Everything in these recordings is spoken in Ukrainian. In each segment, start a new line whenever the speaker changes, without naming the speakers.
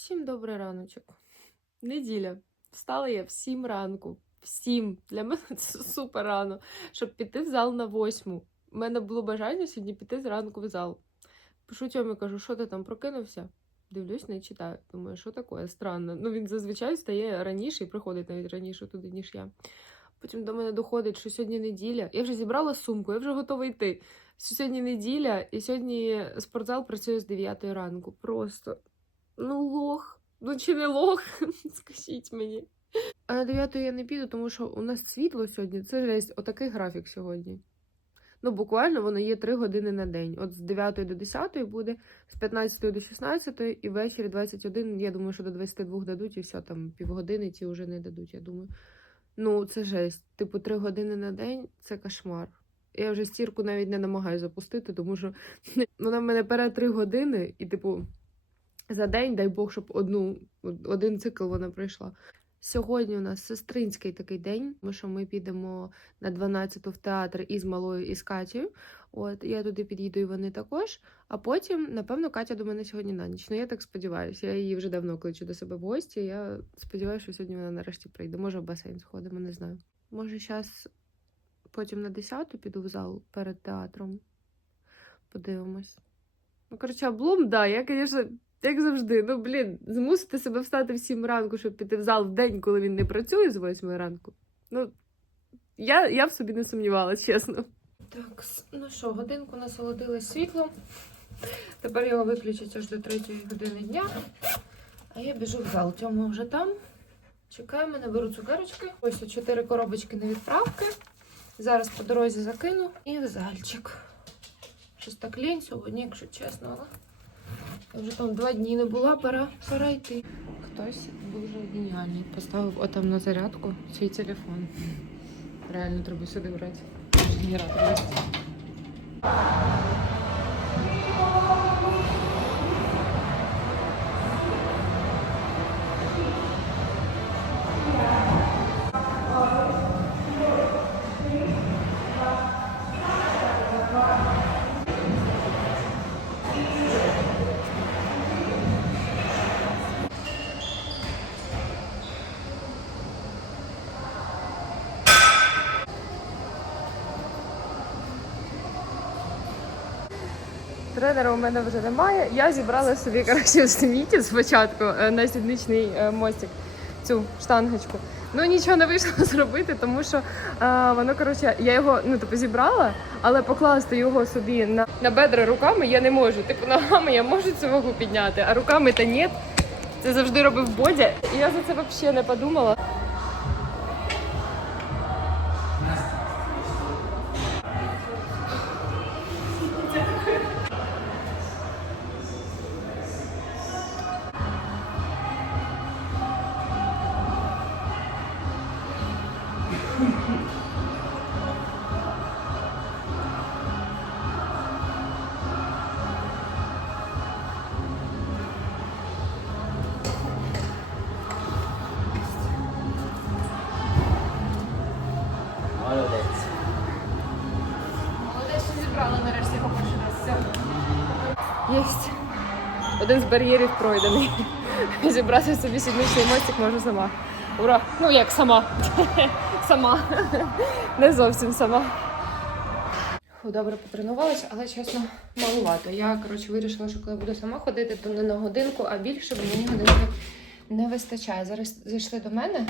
Всім добрий раночок. Неділя. Встала я в 7 ранку. В 7. Для мене це супер рано, щоб піти в зал на восьму. У мене було бажання сьогодні піти зранку в зал. Пишу Тьомі, кажу, що ти там прокинувся? Дивлюсь, не читаю. Думаю, що таке? Странно. Ну він зазвичай встає раніше і приходить навіть раніше туди, ніж я. Потім до мене доходить, що сьогодні неділя. Я вже зібрала сумку, я вже готова йти. Сьогодні неділя, і сьогодні спортзал працює з 9 ранку. Просто ну лох. Ну чи не лох? Скажіть мені. А на 9 я не піду, тому що у нас світло сьогодні. Це жесть, отакий графік сьогодні. Ну, буквально воно є 3 години на день. От з 9 до 10 буде, з 15 до 16 і ввечері 21. Я думаю, що до 22 дадуть, і все, там півгодини ті вже не дадуть, я думаю. Ну, це жесть. Типу, 3 години на день це кошмар. Я вже стірку навіть не намагаюся запустити, тому що вона в мене пере 3 години, і, типу, за день, дай Бог, щоб одну, один цикл вона пройшла. Сьогодні у нас сестринський такий день, тому що ми підемо на 12-ту в театр із малою і з Катєю. От я туди під'їду, і вони також. А потім, напевно, Катя до мене сьогодні на ніч. Ну я так сподіваюся. Я її вже давно кличу до себе в гості. Я сподіваюся, що сьогодні вона нарешті прийде. Може, в басейн сходимо, не знаю. Може, зараз потім на 10-ту піду в зал перед театром. Подивимось. Ну, коротше, облом, да, я, звісно, як завжди, ну блін, змусити себе встати в 7 ранку, щоб піти в зал в день, коли він не працює з 8 ранку. Ну, я, я в собі не сумнівалася, чесно. Так, ну що, годинку насолодилась світлом. Тепер його виключать аж до 3 години дня. А я біжу в зал. Тьома вже там. Чекає мене, беру цукерочки. Ось 4 коробочки на відправки. Зараз по дорозі закину і в зальчик. Щось так лінь сьогодні, якщо чесно, але я вже там два дні не була, пора, пора йти. Хтось дуже геніальний. Поставив отам на зарядку свій телефон. Реально треба сюди брати. Генератор. Тренера у мене вже немає. Я зібрала собі коротше, сміті спочатку е, на сідничний е, мостик цю штангочку. Ну нічого не вийшло зробити, тому що е, воно коротше, я його ну типу зібрала, але покласти його собі на, на бедра руками я не можу. Типу ногами я можу цю вагу підняти, а руками та ні. Це завжди робив Бодя. Я за це взагалі не подумала. Один з бар'єрів пройдений. Зібрати собі сідничний мостик можу сама. Ура! Ну як сама. сама. Не зовсім сама. Добре потренувалася, але чесно, малувато. Я коротше вирішила, що коли буду сама ходити, то не на годинку, а більше, бо мені годинки не вистачає. Зараз зайшли до мене.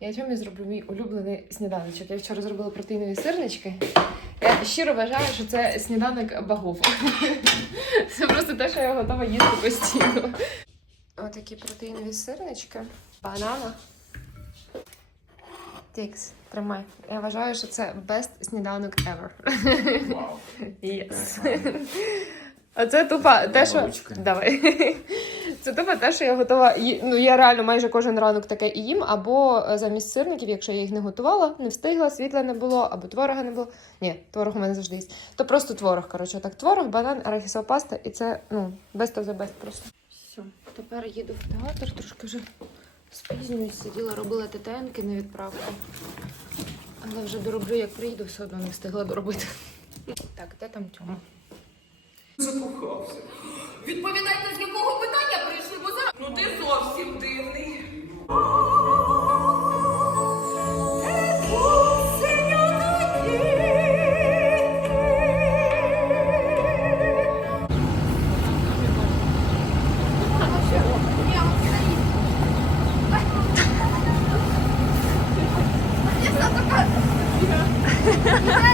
Я Тьомі зроблю мій улюблений сніданочок. Я вчора зробила протеїнові сирнички. Я щиро вважаю, що це сніданок багов. Це просто те, що я готова їсти постійно. Отакі протеїнові сирнички, банана. Тікс, тримай. Я вважаю, що це best сніданок ever.
Вау.
Yes. А це тупо те, що. Давай. Це тупо те, що я готова. ї- Ну, я реально майже кожен ранок таке і їм, або е, замість сирників, якщо я їх не готувала, не встигла, світла не було, або творога не було. Ні, творог у мене завжди є. То просто творог. Коротше, так, творог, банан, арахісова паста, і це ну, best of the best просто. Все, тепер їду в театр, трошки вже спізнююсь, сиділа, робила тетенки на відправку. Але вже дороблю, як приїду, все одно не встигла доробити. Так, де там Тьома?
Запухався.
Відповідайте, з якого питання прийшли, бо зараз... Ну ти зовсім дивний. Yeah.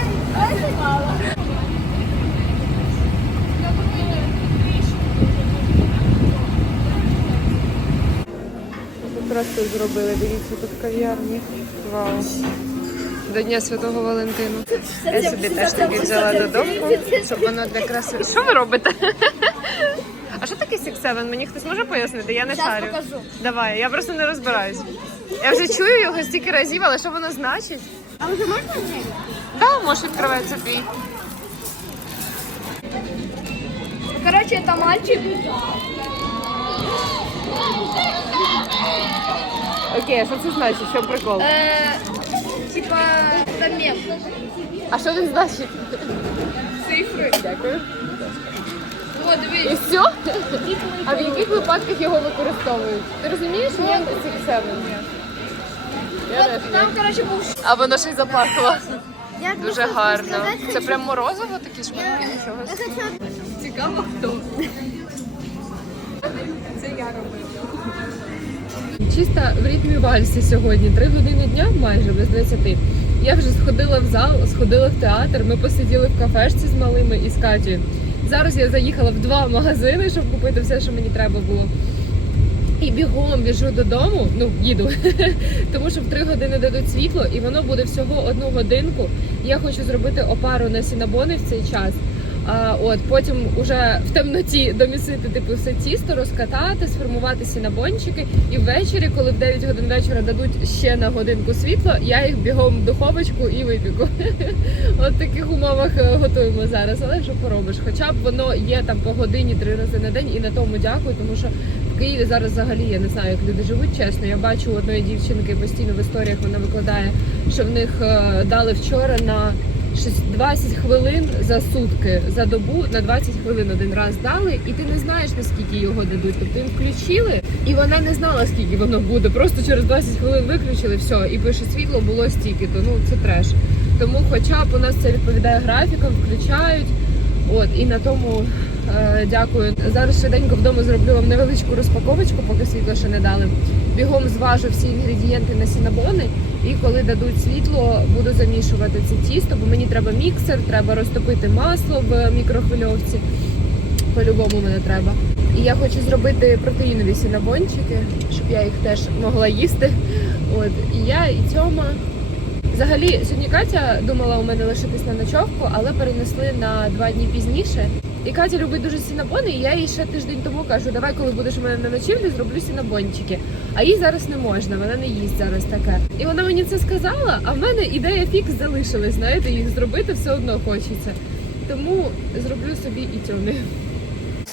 Красу зробили. Дивіться, тут кав'ярні. Вау. До Дня Святого Валентину. Я собі теж таки взяла додому, щоб воно для краси. Що ви робите? А що таке Six Seven? Мені хтось може пояснити? Я не
Зараз
шарю.
покажу.
Давай, я просто не розбираюсь. Я вже чую його стільки разів, але що воно значить?
А вже можна взяти?
Так, можеш відкривати собі.
Короче, это мальчик.
Окей, а що це значить? Що прикол?
Э, типа, это мем.
А що він значить?
Цифры.
Дякую.
Вот,
І
видишь.
все? А в яких випадках його використовують? Ти розумієш, що є Six Seven? Я теж ні.
Там, короче, был
А воно ще й запахло.
Я
Дуже гарно. Це прям морозиво такі шматки, нічого. Цікаво хто. Це я робила. Чисто в ритмі вальсі сьогодні. Три години дня майже без 20. Я вже сходила в зал, сходила в театр. Ми посиділи в кафешці з малими і з Катєю. Зараз я заїхала в два магазини, щоб купити все, що мені треба було. І бігом біжу додому, ну їду, тому що в три години дадуть світло, і воно буде всього одну годинку. Я хочу зробити опару на сінабони в цей час. А, от потім уже в темноті домісити типу все тісто, розкатати, сформувати сінабончики. І ввечері, коли в 9 годин вечора дадуть ще на годинку світло, я їх бігом в духовочку і випіку. От таких умовах е, готуємо зараз. Але що поробиш? Хоча б воно є там по годині три рази на день, і на тому дякую, тому що в Києві зараз взагалі я не знаю, як люди живуть. Чесно, я бачу одної дівчинки постійно в історіях. Вона викладає, що в них е, дали вчора на 20 хвилин за сутки за добу на 20 хвилин один раз дали, і ти не знаєш наскільки його дадуть. Тобто їм включили, і вона не знала, скільки воно буде. Просто через 20 хвилин виключили все, і пише світло було стільки, то ну це треш. Тому, хоча б у нас це відповідає графікам, включають. От і на тому е, дякую. Зараз швиденько вдома зроблю вам невеличку розпаковочку, поки світло ще не дали. Бігом зважу всі інгредієнти на сінабони. І коли дадуть світло, буду замішувати це тісто, бо мені треба міксер, треба розтопити масло в мікрохвильовці. По-любому мене треба. І я хочу зробити протеїнові сінабончики, щоб я їх теж могла їсти. От і я, і Тьома. Взагалі, сьогодні Катя думала у мене лишитись на ночовку, але перенесли на два дні пізніше. І Катя любить дуже сінабони, і я їй ще тиждень тому кажу, давай, коли будеш у мене на ночівлі, зроблю сінабончики. А їй зараз не можна, вона не їсть зараз таке. І вона мені це сказала, а в мене ідея фікс залишилась, знаєте, їх зробити все одно хочеться. Тому зроблю собі і тьомі.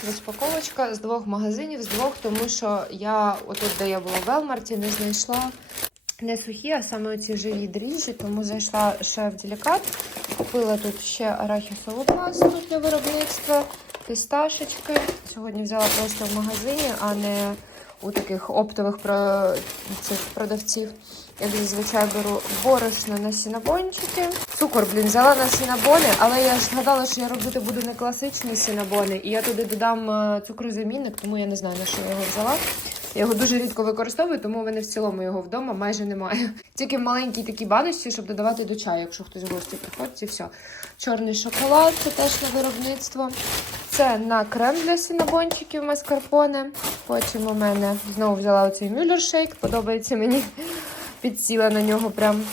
Розпаковочка з двох магазинів, з двох, тому що я отут, де я була в Велмарті, не знайшла не сухі, а саме ці живі дріжджі, тому зайшла ще в делікат. Купила тут ще арахісову пасту для виробництва, фісташечки. Сьогодні взяла просто в магазині, а не у таких оптових цих продавців. Як зазвичай беру борошно на сінабончики. Цукор, блін, взяла на сінабони, але я ж згадала, що я робити буду не класичні сінабони, і я туди додам е, цукрозамінник, тому я не знаю, на що я його взяла. Я його дуже рідко використовую, тому в мене в цілому його вдома майже немає. Тільки в маленькій такій баночці, щоб додавати до чаю, якщо хтось в гості приходить, і все. Чорний шоколад, це теж на виробництво. Це на крем для сінабончиків маскарпоне. Потім у мене знову взяла оцей мюллер шейк, подобається мені. Підсіла на нього прям.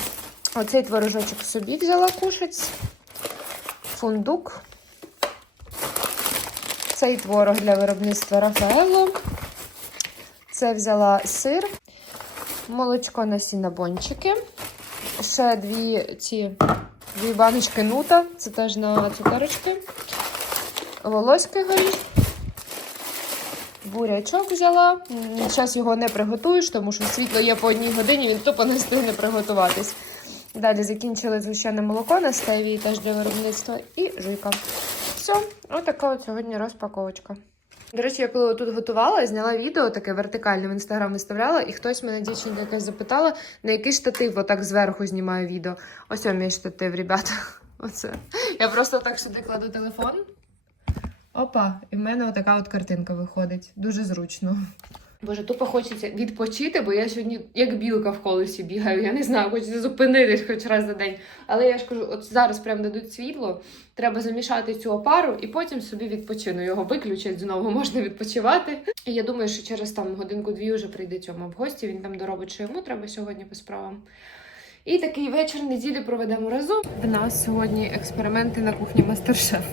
Оцей творожочок собі взяла кушать. Фундук. Цей творог для виробництва Рафаело. Це взяла сир, молочко на сінабончики. Ще дві ці дві баночки нута. Це теж на цукерочки. Волоський горіх. Бурячок взяла. Зараз його не приготуєш, тому що світло є по одній годині, він тупо не встигне приготуватись. Далі закінчили звичайне молоко на стевії теж для виробництва і жуйка. Все, отака от сьогодні розпаковочка. До речі, я коли тут готувала, зняла відео таке вертикальне в інстаграм виставляла, і хтось мене дівчинка якась запитала, на який штатив отак зверху знімаю відео. Ось о мій штатив, ребята. Оце. Я просто так сюди кладу телефон. Опа, і в мене отака от картинка виходить. Дуже зручно. Боже, тупо хочеться відпочити, бо я сьогодні як білка в колесі бігаю. Я не знаю, хочеться зупинитись хоч раз за день. Але я ж кажу, от зараз прям дадуть світло, треба замішати цю опару і потім собі відпочину. Його виключать знову, можна відпочивати. І я думаю, що через там годинку-дві вже прийде цьому в гості. Він там доробить, що йому треба сьогодні по справам. І такий вечір неділі проведемо разом. В нас сьогодні експерименти на кухні Мастер-Шеф.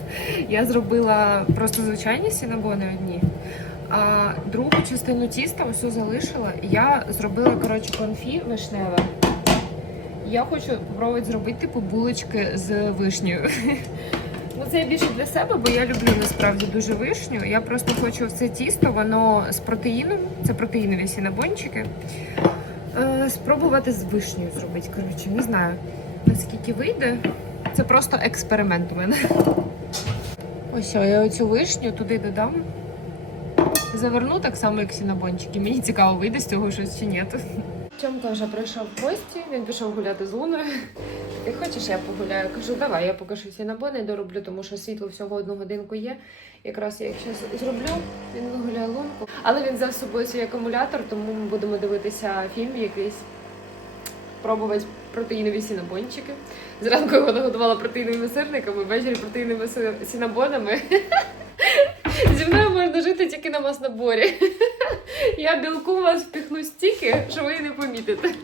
Я зробила просто звичайні сінабони одні. А другу частину тіста ось залишила. Я зробила коротше конфі вишневе. Я хочу спробувати зробити типу булочки з вишнею. Ну, це я більше для себе, бо я люблю насправді дуже вишню. Я просто хочу це тісто, воно з протеїном, це протеїнові сінабончики. Е, спробувати з вишнею зробити. Коротше, не знаю наскільки вийде. Це просто експеримент у мене. Ось я оцю вишню туди додам. Заверну так само, як сінабончики. Мені цікаво, вийде з цього щось чи ні. Тьомка вже прийшов в гості, він пішов гуляти з Луною. Ти хочеш, я погуляю? Кажу, давай, я поки що сінабони дороблю, тому що світло всього одну годинку є. Якраз я їх зараз зроблю, він вигуляє лунку. Але він взяв з собою свій акумулятор, тому ми будемо дивитися фільм якийсь, пробувати протеїнові сінабончики. Зранку його нагодувала протеїновими сирниками, ввечері протеїновими сінабонами. Можна жити тільки на масноборі. Я білку вас впіхну стільки, що ви і не помітите.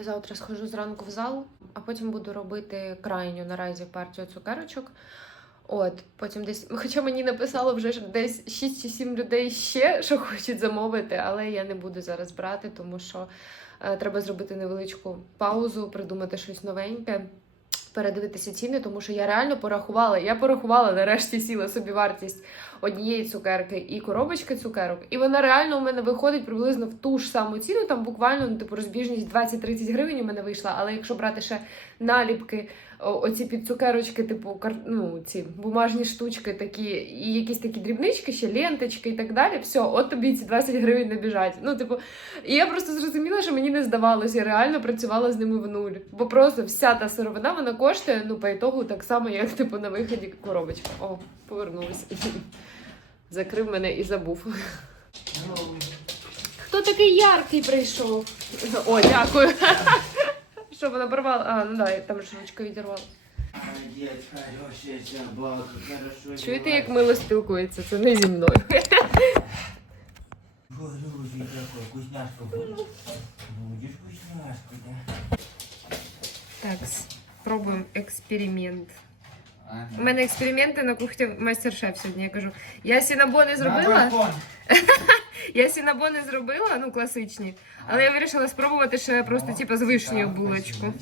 Завтра схожу зранку в зал, а потім буду робити крайню наразі партію цукерочок. От, потім десь. Хоча мені написало вже десь 6 чи 7 людей ще, що хочуть замовити, але я не буду зараз брати, тому що е, треба зробити невеличку паузу, придумати щось новеньке, передивитися ціни, тому що я реально порахувала. Я порахувала нарешті сіла собі вартість однієї цукерки і коробочки цукерок. І вона реально у мене виходить приблизно в ту ж саму ціну. Там буквально ну, типу розбіжність 20-30 гривень у мене вийшла. Але якщо брати ще наліпки, оці під цукерочки, типу кар... ну, ці бумажні штучки, такі, і якісь такі дрібнички, ще ленточки і так далі. Все, от тобі ці 20 гривень не біжать. Ну, типу, і я просто зрозуміла, що мені не здавалося, я реально працювала з ними в нуль. Бо просто вся та сировина вона коштує ну по ітогу так само, як типу на виході коробочка. О, повернулася. Закрив мене і забув. Хто такий яркий прийшов? О, дякую. Що вона порвала? А, ну да, там ж ручка відірвала.
Молодець, хорошая собака, хорошо.
Чуєте, як мило спілкується? Це не зі мною.
Хороший такой, вкусняшка будешь. Будешь вкусняшку, да?
Так, спробуємо експеримент. У мене експерименти на кухні майстер-шеф сьогодні. Я кажу, я сінабони зробила. Я сінабони зробила, ну класичні. Але я вирішила спробувати ще просто типу з вишнею булочку.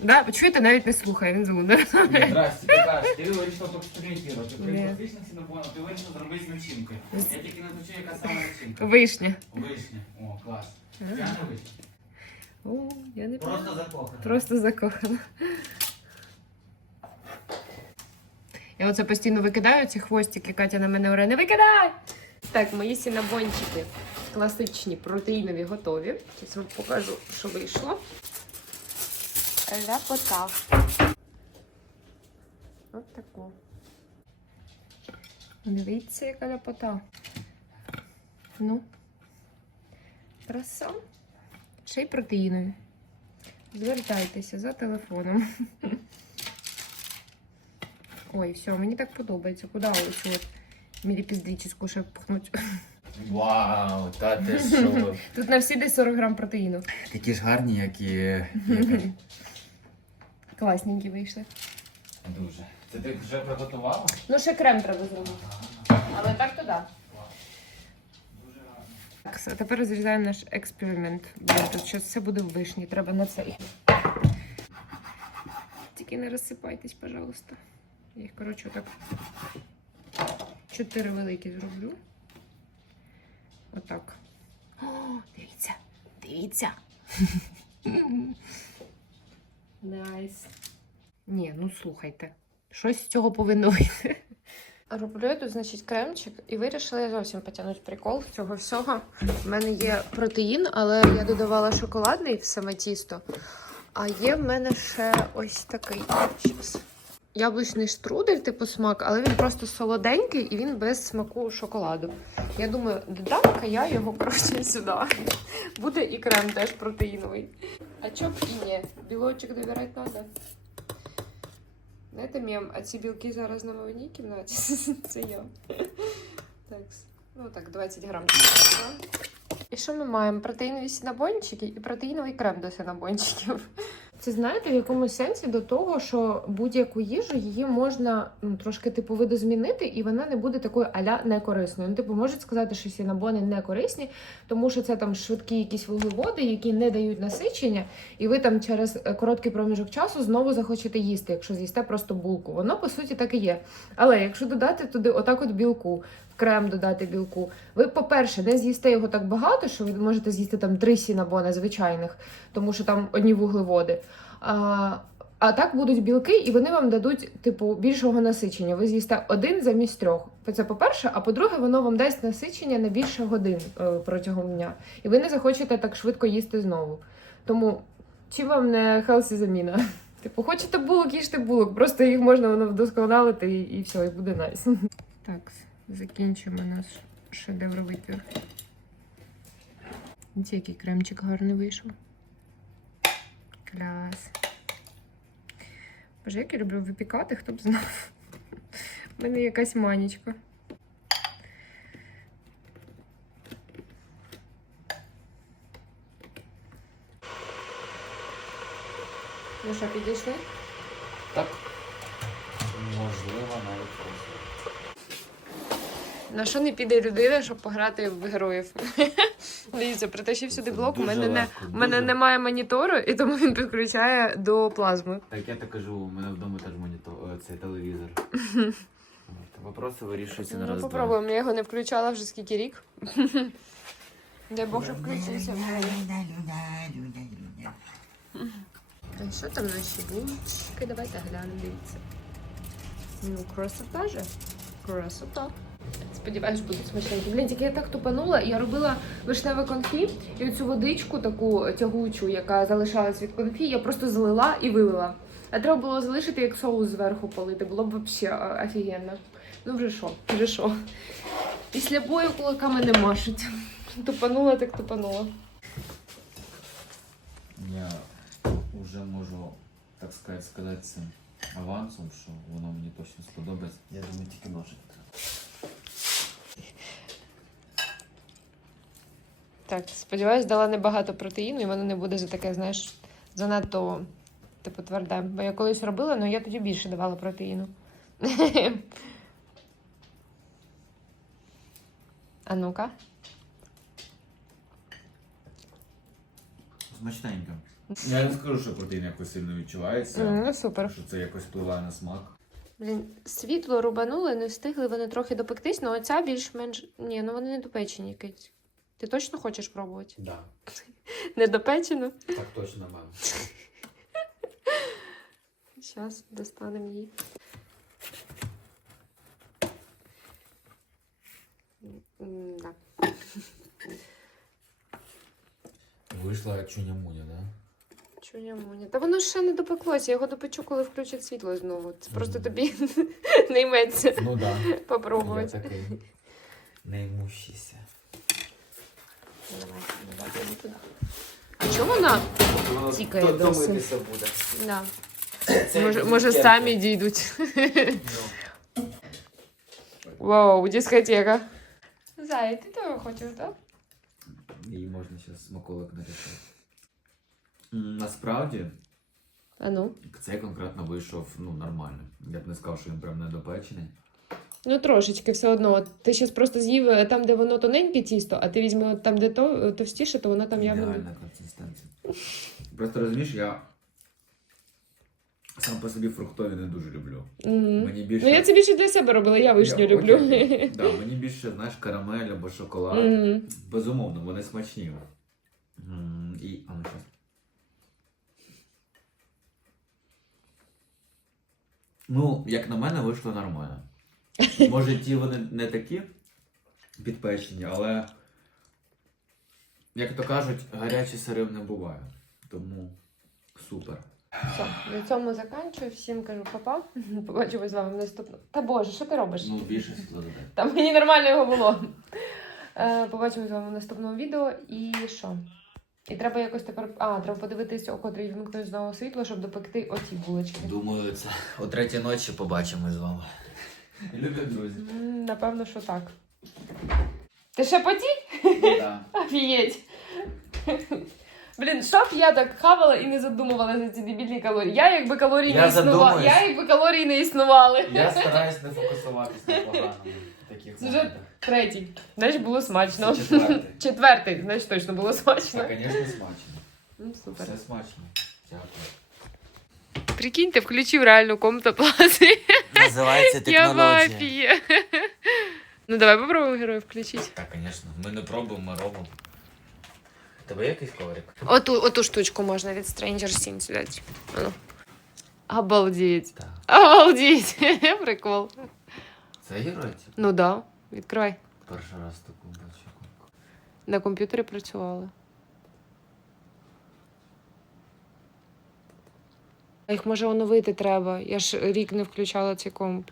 Да, чуєте, навіть не слухає, він злуне.
Здрасте, ти вирішила поекспериментувати. Крім класичних сінабонів, ти вирішила зробити з начинкою. Я тільки не звучу, яка саме начинка.
Вишня.
Вишня. О, клас. Я не вишня.
О, я не
Просто закохана.
Просто закохана. Я оце постійно викидаю ці хвостики, Катя на мене оре, не викидай! Так, мої сінабончики класичні, протеїнові готові. Зараз вам покажу, що вийшло. Ляпота. Ось таку. Дивіться, яка ляпота. Ну. Краса. Ще й протеїнові. Звертайтеся за телефоном. Ой, все, мені так подобається. Куди оцю от міліпіздичку ще пхнуть?
Вау, та ти що?
Тут на всі десь 40 грам протеїну.
Такі ж гарні, як і
Класненькі вийшли.
дуже. Це ти вже приготувала?
Ну, ще крем треба зробити. Але так то да. Так, а тепер розрізаємо наш експеримент. Бо тут щось все буде в вишні, треба на цей. Тільки не розсипайтесь, пожалуйста. Я їх, коротше, так. Чотири великі зроблю. Отак. О, дивіться, дивіться. Найс. Ні, ну слухайте. Щось з цього повинно вийти. Роблю я тут, значить, кремчик, і вирішила я зовсім потягнути прикол з цього всього. У мене є протеїн, але я додавала шоколадний в саме тісто. А є в мене ще ось такий. Щас. Яблучний штрудель, типу смак, але він просто солоденький і він без смаку шоколаду. Я думаю, додам-ка я його коротше сюди. Буде і крем теж протеїновий. А чоб і ні? Білочок добирати треба. Знаєте, мем, а ці білки зараз на моїй кімнаті. Це я. Так, ну так, 20 грам. І що ми маємо? Протеїнові сінабончики і протеїновий крем до сінабончиків. Це знаєте, в якомусь сенсі до того, що будь-яку їжу її можна ну, трошки типу видозмінити, і вона не буде такою аля некорисною. Ну, типу, можуть сказати, що сінабони не корисні, тому що це там швидкі якісь вуглеводи, які не дають насичення, і ви там через е, короткий проміжок часу знову захочете їсти, якщо з'їсте просто булку. Воно по суті так і є. Але якщо додати туди отак от білку, крем додати білку, ви, по-перше, не з'їсте його так багато, що ви можете з'їсти там три сінабони звичайних, тому що там одні вуглеводи. А, а так будуть білки, і вони вам дадуть типу більшого насичення. Ви з'їсте один замість трьох. Це по-перше, а по-друге, воно вам дасть насичення на більше годин е, протягом дня. І ви не захочете так швидко їсти знову. Тому чим вам не хелсі заміна? Типу, хочете булок, їжте булок, просто їх можна воно вдосконалити і, і все, і буде найс. Так, закінчимо наш шедевровий пір. Ось який кремчик гарний вийшов. Клас. Боже, як я люблю випікати, хто б знав. У мене якась манічка. Ну що, підійшли?
Так. Можливо, навіть просто.
На що не піде людина, щоб пограти в героїв? Дивіться, притащив сюди блок. У
дуже
мене, не,
легко,
у мене
дуже.
немає монітору, і тому він підключає до плазми.
Так я так кажу, у мене вдома теж монітор, е, цей телевізор. От, Вопроси вирішуються на
Ну,
раз два.
попробуємо. Я його не включала вже скільки рік. Дай Бог, щоб включився. А що там наші булочки? Давайте глянемо, дивіться. Ну, красота же. Красота. Сподіваюсь, будуть смачненькі. Блін, тільки я так тупанула. Я робила вишневе конфі, і оцю водичку таку тягучу, яка залишалась від конфі, я просто злила і вилила. А треба було залишити як соус зверху полити. Було б взагалі офігенно. Ну вже що, вже що. Після бою кулаками не машуть. Тупанула, так тупанула.
Я вже можу, так сказати, сказати цим авансом, що воно мені точно сподобається. Я думаю, тільки ножик
Так, сподіваюсь, дала небагато протеїну, і воно не буде за таке, знаєш, занадто типу тверде. Бо я колись робила, але я тоді більше давала протеїну. А ну-ка.
Смачненько. Я не скажу, що протеїн якось сильно відчувається.
Ну супер.
Що це якось впливає на смак.
Блін, світло рубанули, не встигли вони трохи допектись, але оця більш-менш. Ні, ну вони не допечені якісь. Ти точно хочеш пробувати?
Да,
Не допечено?
так точно мам.
Зараз достанемо її. М, Да.
Вийшла як чуня-муня, да?
Чуня-муня. Та воно ж ще не допеклося, я його допечу, коли включать світло знову. Це просто
Мгм.
тобі не йметься
Ну да. Я
попробувати.
такий наймущийся.
Давай, давай, іди туди. А чому вона? Тікає досі.
буде.
Да.
Це
Може, може
цукерки.
самі дійдуть.
Ну.
Вау, дискотека. Зай, ти того хочеш, так?
Її можна ще смаколик нарішати. М, Насправді,
А ну.
цей конкретно вийшов ну, нормально. Я б не сказав, що він прям недопечений.
Ну, трошечки все одно. Ти зараз просто з'їв е, там, де воно тоненьке тісто, а ти візьми от там, де то, товстіше, то воно там явно.
Ідеальна консистенція. Просто розумієш, я сам по собі фруктові не дуже люблю.
Мгм.
Мені більше.
Ну, я це більше для себе робила, я вишню
Я-
люблю.
окей. Да, мені більше, знаєш, карамель або шоколад.
Мгм.
Безумовно, вони смачні. М, І. А ну щас. Ну, як на мене, вийшло нормально. Може, ті вони не такі підпечені, але, як то кажуть, гарячі сирів не буває. Тому супер.
Все, на цьому заканчую. Всім кажу папа. Побачимось з вами в наступному. Та боже, що ти робиш?
Ну, більше світло додай.
Там мені нормально його було. Е, Побачимось з вами в наступному відео. І що? І треба якось тепер. А, треба подивитися, о котрій вимкнуть знову світло, щоб допекти оці булочки.
Думаю, це о третій ночі побачимо з вами. Любі друзі.
М, Напевно, що так. Ти ще поті?
Да.
Офігеть. Блін, що б я так хавала і не задумувала за ці дебільні калорії. Я якби калорії
Я
не існувала.
задумуюсь.
Я якби калорії не існували.
Я стараюсь не фокусуватись на поганому в таких моментах.
Третій. Значить, було смачно.
Це четвертий.
Четвертий, значить точно було смачно.
Так, звісно, смачно.
Ну, супер.
Все смачно. Дякую.
Прикиньте, включив реальну комнату плази.
Називається
Я в афіє. Ну давай попробуємо героя включити.
Так, звісно. Ми не пробуємо, ми робимо. Тебе якийсь коврик?
Оту, оту штучку можна від Stranger Things взяти. Ану. Обалдеть.
Так.
Обалдеть. Прикол.
Це герой?
Ну да, відкривай.
Перший раз таку бачу.
На комп'ютері працювали. Їх може оновити треба. Я ж рік не включала цей комп.